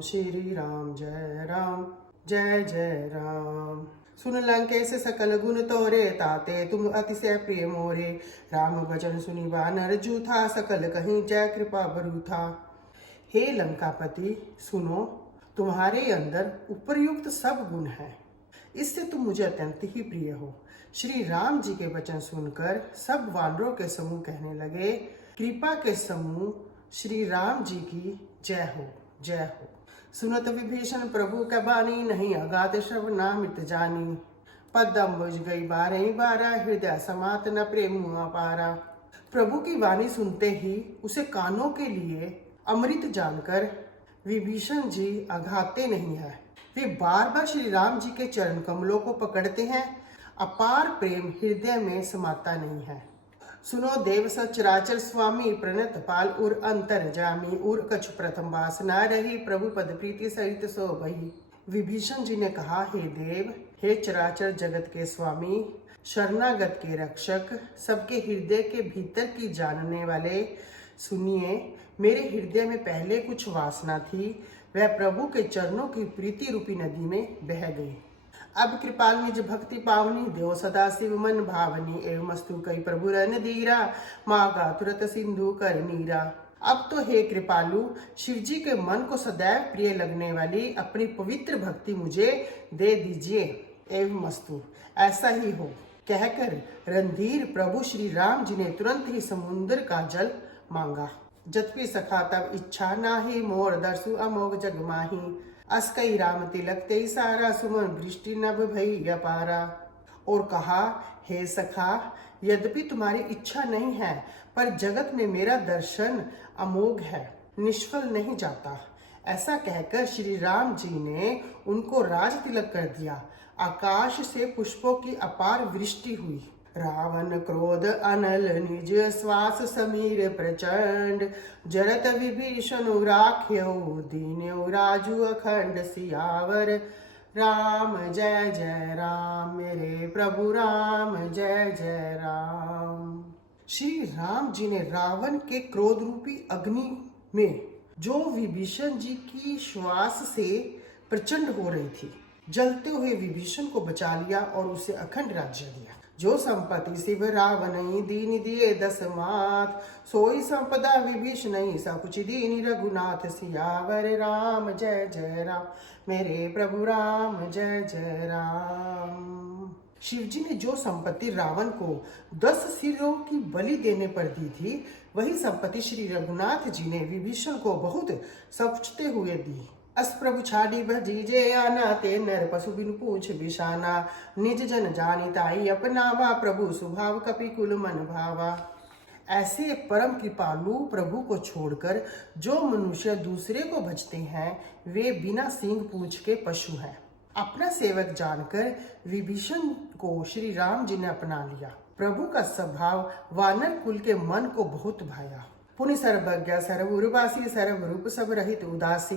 श्री राम जय राम, जय जय राम। सुन लंकेश सकल गुण तोरे, ताते तुम अतिशय प्रिय मोरे। राम वचन सुनी वानर जूथा, सकल कहीं जय कृपा बरूथा। हे लंकापति सुनो, तुम्हारे अंदर उपरयुक्त सब गुण हैं, इससे तुम मुझे अत्यंत ही प्रिय हो। श्री राम जी के वचन सुनकर सब वानरों के समूह कहने लगे, कृपा के समूह श्री राम जी की जय हो, जय हो। सुनत विभीषण प्रभु का बानी, नहीं अगाध श्रवणामृत जानी। पद्म बुझ गई 12 हृदय समात न प्रेम अपारा। प्रभु की वाणी सुनते ही उसे कानों के लिए अमृत जानकर विभीषण जी अघाते नहीं है। वे बार बार श्री राम जी के चरण कमलों को पकड़ते हैं। अपार प्रेम हृदय में समाता नहीं है। सुनो देव सचराचर स्वामी, प्रणत पाल उर अंतर जामी। उर कछु प्रथम वासना रही, प्रभु पद प्रीति सहित सो भई। विभीषण जी ने कहा, हे देव, हे चराचर जगत के स्वामी, शरणागत के रक्षक, सबके हृदय के भीतर की जानने वाले, सुनिए, मेरे हृदय में पहले कुछ वासना थी, वह प्रभु के चरणों की प्रीति रूपी नदी में बह गई। अब कृपाल निज भक्ति पावनी, देव सदा शिव मन भावनी। एवं मस्तु कई प्रभु रन धीरा, मागा तुरत सिंधु कर नीरा। अब तो हे कृपालु, शिव जी के मन को सदैव प्रिय लगने वाली अपनी पवित्र भक्ति मुझे दे दीजिए। एवं मस्तु, ऐसा ही हो, कहकर रणधीर प्रभु श्री राम जी ने तुरंत ही समुद्र का जल मांगा। जतपि सखा तब इच्छा नाही, मोर दर्शु अमोघ जग माही। अस कई राम तिलक ते सारा, सुमन वृष्टि नभ भई अपारा। और कहा, हे सखा, यद्यपि तुम्हारी इच्छा नहीं है, पर जगत में मेरा दर्शन अमोघ है, निष्फल नहीं जाता। ऐसा कहकर श्री राम जी ने उनको राज तिलक कर दिया। आकाश से पुष्पों की अपार वृष्टि हुई। रावण क्रोध अनल निज, श्वास समीर प्रचंड। जरत विभीषण राख्यो, दीन्यो राजू अखंड सियावर। राम जय जय राम, मेरे प्रभु राम जय जय राम। श्री राम जी ने रावण के क्रोध रूपी अग्नि में, जो विभीषण जी की श्वास से प्रचंड हो रही थी, जलते हुए विभीषण को बचा लिया और उसे अखंड राज्य दिया। जो संपत्ति शिव रावण दीन दिए 10 मात, सोई संपदा विभीषण सकुच दीन रघुनाथ सियावर। राम जय जय राम, मेरे प्रभु राम जय जय राम। शिव जी ने जो संपत्ति रावण को 10 सिरों की बलि देने पर दी थी, वही संपत्ति श्री रघुनाथ जी ने विभीषण को बहुत सोचते हुए दी। अस प्रभु छाड़ी भजीजे आना, ते नर पशु बिन पूछ बिशाना। निज जन जानी ताई अपनावा, प्रभु स्वभाव कपि कुल मन भावा। ऐसे परम कृपालु प्रभु को छोड़कर जो मनुष्य दूसरे को भजते हैं, वे बिना सींग पूंछ के पशु हैं। अपना सेवक जानकर विभीषण को श्री राम जी ने अपना लिया। प्रभु का स्वभाव वानर कुल के मन को बहुत भाया। पुनि सर्वज्ञ सर्वउर्वासी, सर्वरूप सब रहित उदासी।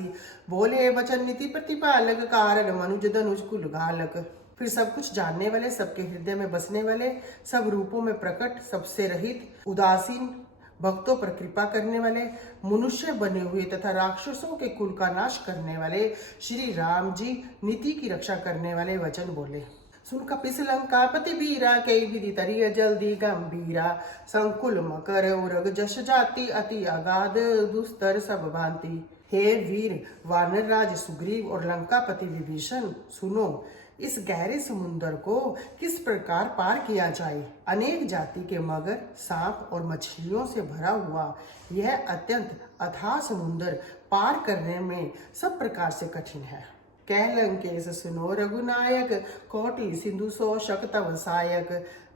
बोले वचन नीति प्रतिपालक, कारण मनुज धनुज कुल घालक। फिर सब कुछ जानने वाले, सबके हृदय में बसने वाले, सब रूपों में प्रकट, सबसे रहित, उदासीन, भक्तों पर कृपा करने वाले, मनुष्य बने हुए तथा राक्षसों के कुल का नाश करने वाले श्री राम जी नीति की रक्षा करने वाले वचन बोले। सुन कपिस लंकापति वीरा, कई विधि तरिय जल्दी गंभीरा। संकुल मकर उरग जश जाति, अति अगाध दुस्तर सब भांति। हे वीर वानर राज सुग्रीव और लंकापति विभीषण, सुनो, इस गहरे समुद्र को किस प्रकार पार किया जाए। अनेक जाति के मगर, सांप और मछलियों से भरा हुआ यह अत्यंत अथाह समुद्र पार करने में सब प्रकार से कठिन है। कह लंकेश सुनो रघुनायक, कोटि सिंधु सो शक तव सायक।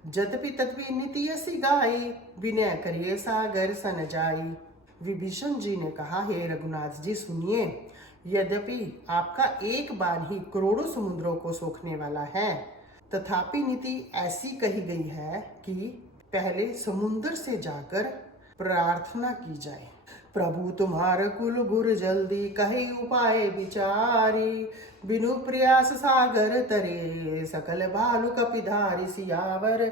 जदपि तदपि नीति यसी गाई, विनय करिए सागर सन जाई। विभीषण जी ने कहा, हे रघुनाथ जी सुनिए, यद्यपि आपका एक बार ही करोड़ों समुद्रों को सोखने वाला है, तथापि नीति ऐसी कही गई है कि पहले समुद्र से जाकर प्रार्थना की जाए। प्रभु तुम्हार कुल गुर जल्दी, कही उपाय विचारी। बिनु प्रयास सागर तरे, सकल भालु कपिधारी सियावर।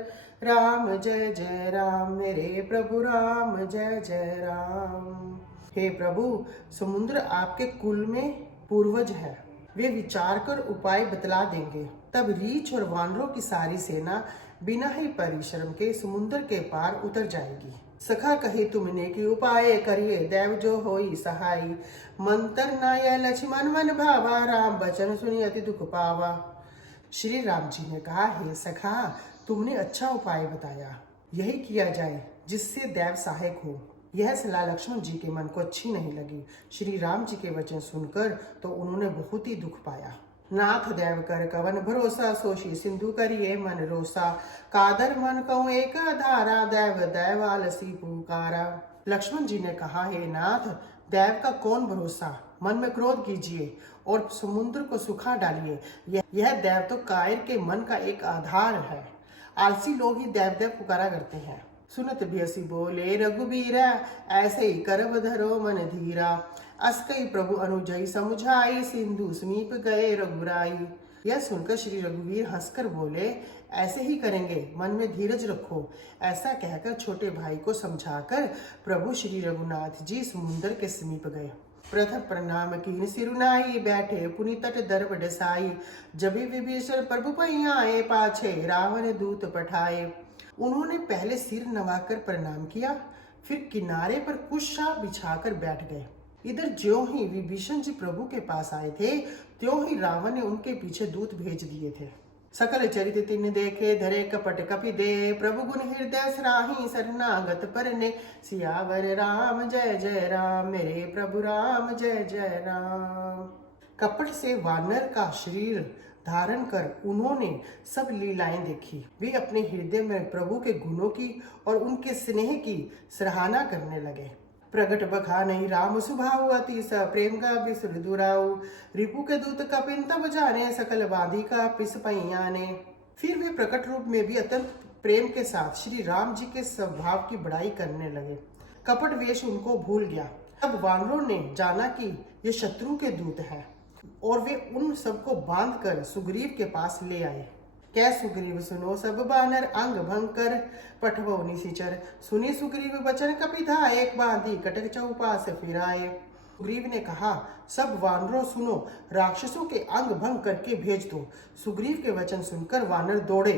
राम जय जय राम, मेरे प्रभु राम जय जय राम। हे प्रभु, समुद्र आपके कुल में पूर्वज है, वे विचार कर उपाय बतला देंगे। तब रीछ और वानरों की सारी सेना बिना ही परिश्रम के समुद्र के पार उतर जाएगी। सखा कहे तुमने कि उपाय करिए, दैव जो होई सहाय। मंत्र नाय लक्ष्मण मन भावा, राम बचन सुनी अति दुख पावा। श्री राम जी ने कहा, हे सखा, तुमने अच्छा उपाय बताया, यही किया जाए जिससे दैव सहायक हो। यह सलाह लक्ष्मण जी के मन को अच्छी नहीं लगी। श्री राम जी के वचन सुनकर तो उन्होंने बहुत ही दुख पाया। नाथ दैव कर कवन भरोसा, सोशी सिंधु करिए मन रोसा। कादर मन कहूँ एक धारा, दैव दैव आलसी पुकारा। लक्ष्मण जी ने कहा, हे नाथ, दैव का कौन भरोसा, मन में क्रोध कीजिए और समुद्र को सुखा डालिए। यह दैव तो कायर के मन का एक आधार है। आलसी लोग ही दैव दैव पुकारा करते हैं। सुनत बियसी बोले रघुबीरा, ऐसे ही करब धरो मन धीरा। अस कई प्रभु अनुजई समुझाई, सिंधु समीप गए रघुराई। यह सुनकर श्री रघुवीर हंसकर बोले, ऐसे ही करेंगे, मन में धीरज रखो। ऐसा कहकर छोटे भाई को समझाकर प्रभु श्री रघुनाथ जी समुद्र के समीप गए। प्रथम प्रणाम कीन सिरुनाई, बैठे पुनि तट दर्भ डसाई। जबि विभीषण प्रभु पइयाए, पाछे रावण दूत पठाए। उन्होंने पहले सिर नवाकर प्रणाम किया, फिर किनारे पर कुशा बिछाकर बैठ गए। इधर ज्यों ही विभीषण जी प्रभु के पास आए थे, त्यों ही रावण ने उनके पीछे दूत भेज दिए थे। सकल चरित तिन देखे, धरे कपट कपि दे। प्रभु गुण हृदय सराही, शरणागत परने। सियावर राम जय जय राम, मेरे प्रभु राम जय जय राम। कपट से वानर का शरीर धारण कर उन्होंने सब लीलाएं देखी। वे अपने हृदय में प्रभु के गुणों की और उनके स्नेह की सराहना करने लगे। प्रगट बखा नहीं राम सुभाऊ, अति स प्रेम का विसुर दुराऊ। रिपु के दूत कपिन तब जाने, सकल बांधी का पिस पैयाने। फिर वे प्रकट रूप में भी अत्यंत प्रेम के साथ श्री राम जी के स्वभाव की बड़ाई करने लगे। कपट वेश उनको भूल गया। तब वानरों ने जाना कि ये शत्रु के दूत हैं और वे उन सबको बांधकर सुग्रीव के पास ले आए। कै सुग्रीव सुनो सब बानर, अंग भंग कर पठवो निशिचर। सुनी सुग्रीव बचन कपिधा, एक बांधी कटक चौपास फिराए। सुग्रीव ने कहा, सब वानरों सुनो, राक्षसों के अंग भंग करके भेज दो। सुग्रीव के वचन सुनकर वानर दौड़े।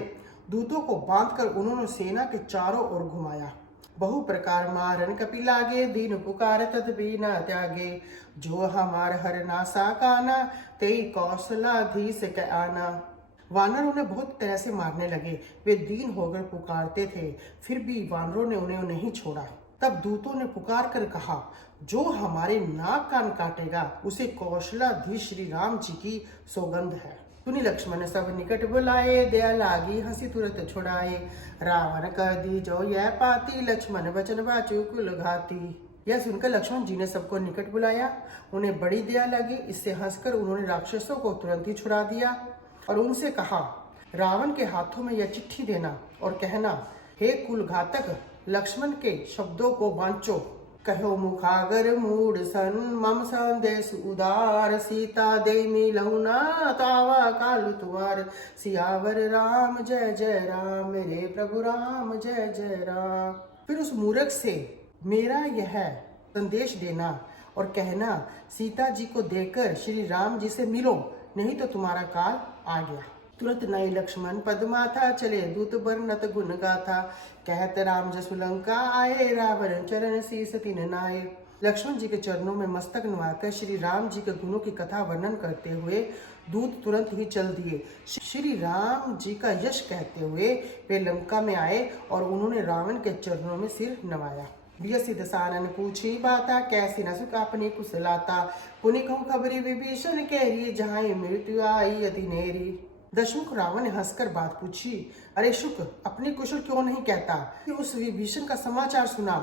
दूतों को बांधकर उन्होंने सेना के चारों ओर घुमाया। बहु प्रकार मारन कपि लागे, दीन पुकार तदपि न त्यागे। जो हमार हर नासा काना, तेई कौशलाधीश के आना। वानर उन्हें बहुत तरह से मारने लगे। वे दीन होकर पुकारते थे, फिर भी वानरों ने उन्हें नहीं छोड़ा। तब दूतों ने पुकार कर कहा, जो हमारे नाक कान काटेगा उसे कौशलाधीश श्री राम जी की सौगंध है। सुनि लक्ष्मण सब निकट बुलाए, दया लागी हंसी तुरंत छुड़ाए। रावण कर दी जो यह पाती, लक्ष्मण वचन बाचु कुल घाती। यह सुनकर लक्ष्मण जी ने सबको निकट बुलाया। उन्हें बड़ी दया लगी। इससे हंसकर उन्होंने राक्षसों को तुरंत ही छुड़ा दिया और उनसे कहा, रावण के हाथों में यह चिट्ठी देना और कहना, हे कुल घातक, लक्ष्मण के शब्दों को बांचो। कहो मुखागर मूड सन, मम संदेश उदार। सीता दे मिलऊ ना, तावा काल तुआर। सियावर राम जय जय राम, मेरे प्रभु राम जय जय राम। फिर उस मूर्ख से मेरा यह संदेश देना और कहना, सीता जी को देकर श्री राम जी से मिलो, नहीं तो तुम्हारा काल आ गया। तुरंत नई लक्ष्मण पद्माथा, चले दूत बरनत गुण गाथा। कहत राम जसु लंका आए, रावण चरण शीस तिन नाए। लक्ष्मण जी के चरणों में मस्तक नुआकर श्री राम जी के गुणों की कथा वर्णन करते हुए दूत तुरंत ही चल दिए। श्री राम जी का यश कहते हुए वे लंका में आए और उन्होंने रावण के चरणों में सिर नवाया। बियसी दसानन पूछी बाता, कैसी न सुख अपनी कुशलाता। पुनि कहूँ खबरी विभीषण केरी, जहाँ मृत्यु आई अति नेरी। दशमुख रावण ने हंसकर बात पूछी, अरे शुक, अपनी कुशल क्यों नहीं कहता कि उस विभीषण का समाचार सुना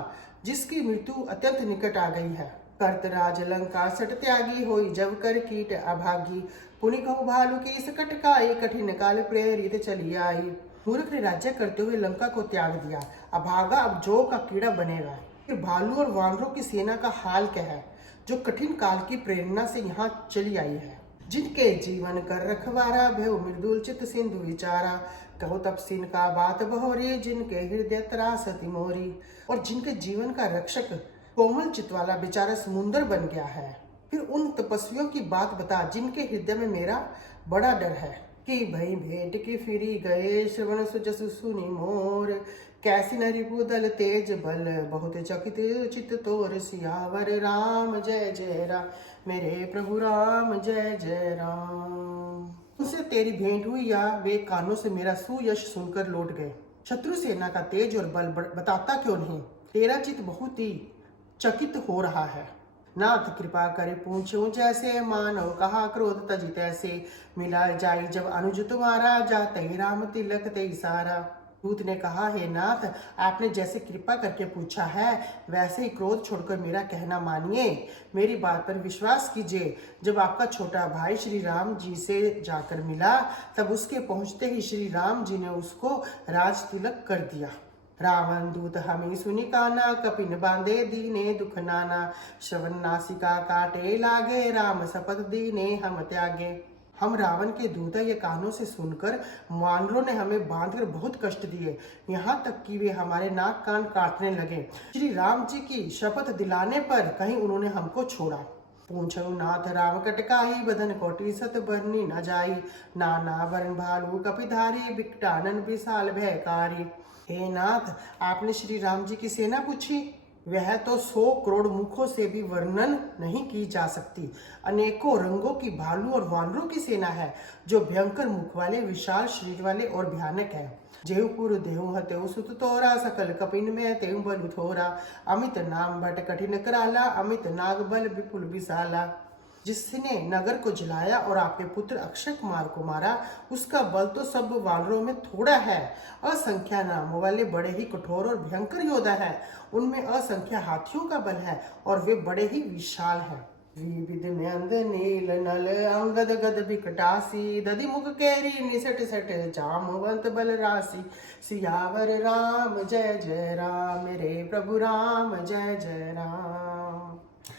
जिसकी मृत्यु अत्यंत निकट आ गई है। कर्त राज लंका सट त्यागी, होई जब कर कीट अभागी। पुनि कहूँ भालू की सकट काई, कठिन काल प्रेरित चली आई। मूर्ख ने राज्य करते हुए लंका को त्याग दिया, अभागा अब जो का कीड़ा बनेगा। फिर भालू और वानरों की सेना का हाल क्या है, जो कठिन काल की प्रेरणा से यहाँ चली आई है। जिनके जीवन कर रखवारा, भेव मृदुल चित सिंधु विचारा। कहो तपसीन का बात बहोरी, जिनके हृदय त्रासति मोरी। और जिनके जीवन का रक्षक कोमल चित वाला बेचारा समुंदर बन गया है। फिर उन तपस्वियों की बात बता जिनके हृदय में मेरा बड़ा डर है। कि भई भेंट की फिरी गए श्रवण सुजसु सुनि मोर, कैसी न रिपु दल तेज बल बहुत चकित चित तोर, सियावर राम जय जय राम मेरे प्रभु राम जय जय राम। उनसे तेरी भेंट हुई या वे कानों से मेरा सुयश सुनकर लौट गए। शत्रु सेना का तेज और बल बताता क्यों नहीं, तेरा चित बहुत ही चकित हो रहा है। नाथ कृपा करे पूछूं जैसे, मानव कहा क्रोध तजी तैसे, मिला जाई जब अनुज तुम्हारा, जाते राम तिलक ते सारा। दूत ने कहा, हे नाथ आपने जैसे कृपा करके पूछा है वैसे ही क्रोध छोड़कर मेरा कहना मानिए, मेरी बात पर विश्वास कीजिए। जब आपका छोटा भाई श्री राम जी से जाकर मिला तब उसके पहुंचते ही श्री राम जी ने उसको राज तिलक कर दिया। रावण दूत हमें सुनि काना, कपिन बांधे दीने दुख नाना, श्रवण नासिका काटे लागे, राम शपथ दीने हम त्यागे। हम रावण के दूत ये कानों से सुनकर वानरों ने हमें बांधकर बहुत कष्ट दिए, यहाँ तक कि वे हमारे नाक कान काटने लगे। श्री राम जी की शपथ दिलाने पर कहीं उन्होंने हमको छोड़ा। पूछो नाथ राम कटकाही, बदन कोटि सत बरनी न जाई, नाना वरण भालू कपिधारी, बिकटानन विशाल भयकारी। हे नाथ आपने श्री राम जी की सेना पूछी, वह तो 100 करोड़ मुखों से भी वर्णन नहीं की जा सकती। अनेकों रंगों की भालू और वानरों की सेना है जो भयंकर मुख वाले, विशाल शरीर वाले और भयानक है। जेहपुर देहु हतेउ सुत तोरा, सकल कपिन में तेउ बलु थोरा, अमित नाम बट कठिन कराला, अमित नाग बल विपुल विशाला। जिसने नगर को जलाया और आपके पुत्र अक्षय कुमार को मारा, उसका बल तो सब वानरों में थोड़ा है। असंख्या नामों वाले बड़े ही कठोर और भयंकर योद्धा है, उनमें असंख्य हाथियों का बल है और वे बड़े ही विशाल है। विविध नंद नील नल अंगद गद बिकटासी, दधि मुख केरी निसट सट जामवंत बल राशि, सियावर राम जय जय राम मेरे प्रभु राम जय जय राम।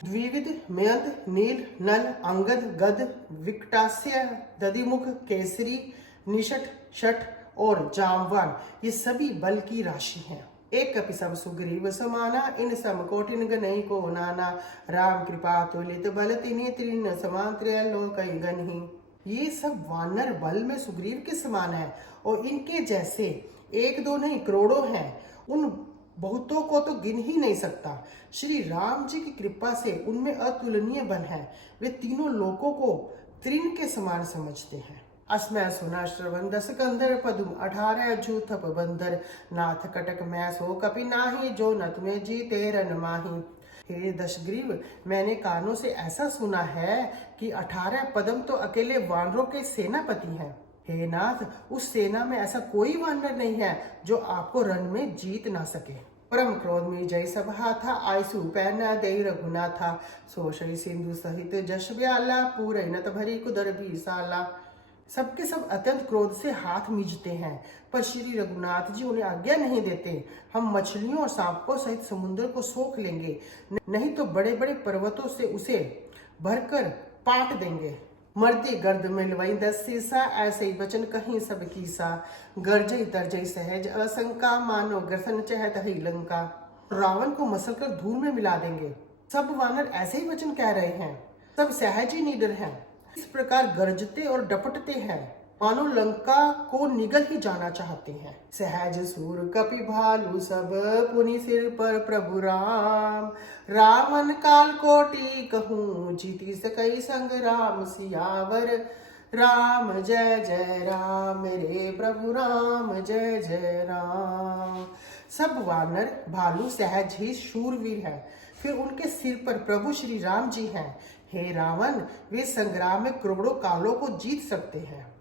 द्विविध मयंत नील नल अंगद गद विकटास्य दधिमुख केसरी निषट शठ और जामवान, ये सभी बल की राशि हैं। एक कपि सब सुग्रीव समाना, इन सम कोटिन गनई को नाना, राम कृपा तुलित बल तिन्हि त्रिन समान त्रैलोक गनहि। ये सब वानर बल में सुग्रीव के समान है और इनके जैसे एक दो नहीं करोड़ों हैं, उन बहुतों को तो गिन ही नहीं सकता। श्री राम जी की कृपा से उनमें अतुलनीय बल है, वे तीनों लोकों को त्रिन के समान समझते हैं। अस्मय सुना श्रवण दस कंधर, पदुम 18 जूथप बंदर, नाथ कटक मैं सो कपि नाही, जो नत में जीते रन माही। हे दशग्रीव मैंने कानों से ऐसा सुना है कि 18 पदम तो अकेले वानरों के सेनापति हैं। हे नाथ उस सेना में ऐसा कोई वानर नहीं है जो आपको रण में जीत ना सके। परम क्रोध में जय सभा था, आयसु पैना दे रघुनाथा, सोशई सिंधु सहित जश ब्याला, पूरे नत भरी कुदर बीसाला। सबके सब अत्यंत क्रोध से हाथ मींचते हैं, पर श्री रघुनाथ जी उन्हें आज्ञा नहीं देते। हम मछलियों और सांपों सहित समुद्र को सोख लेंगे, नहीं तो बड़े बड़े पर्वतों से उसे भरकर पाट देंगे। मर्दे गर्द में लवाई 10 सीसा, ऐसे ही वचन कहीं सब कीसा, गर्जई तरजई सहज असंका, मानो ग्रसन चहत ही लंका। रावण को मसल कर धूल में मिला देंगे। सब वानर ऐसे ही वचन कह रहे हैं, सब सहज ही निडर हैं, इस प्रकार गरजते और डपटते हैं मानो लंका को निगल ही जाना चाहते हैं। सहज सूर कपि भालू सब, पुनि सिर पर प्रभु राम, रावण काल कोटि कहूँ, जीती सकई संग राम, सियावर राम जय जय राम मेरे प्रभु राम जय जय राम। सब वानर भालू सहज ही शूरवीर है, फिर उनके सिर पर प्रभु श्री राम जी हैं। हे रावण वे संग्राम में करोड़ों कालों को जीत सकते हैं।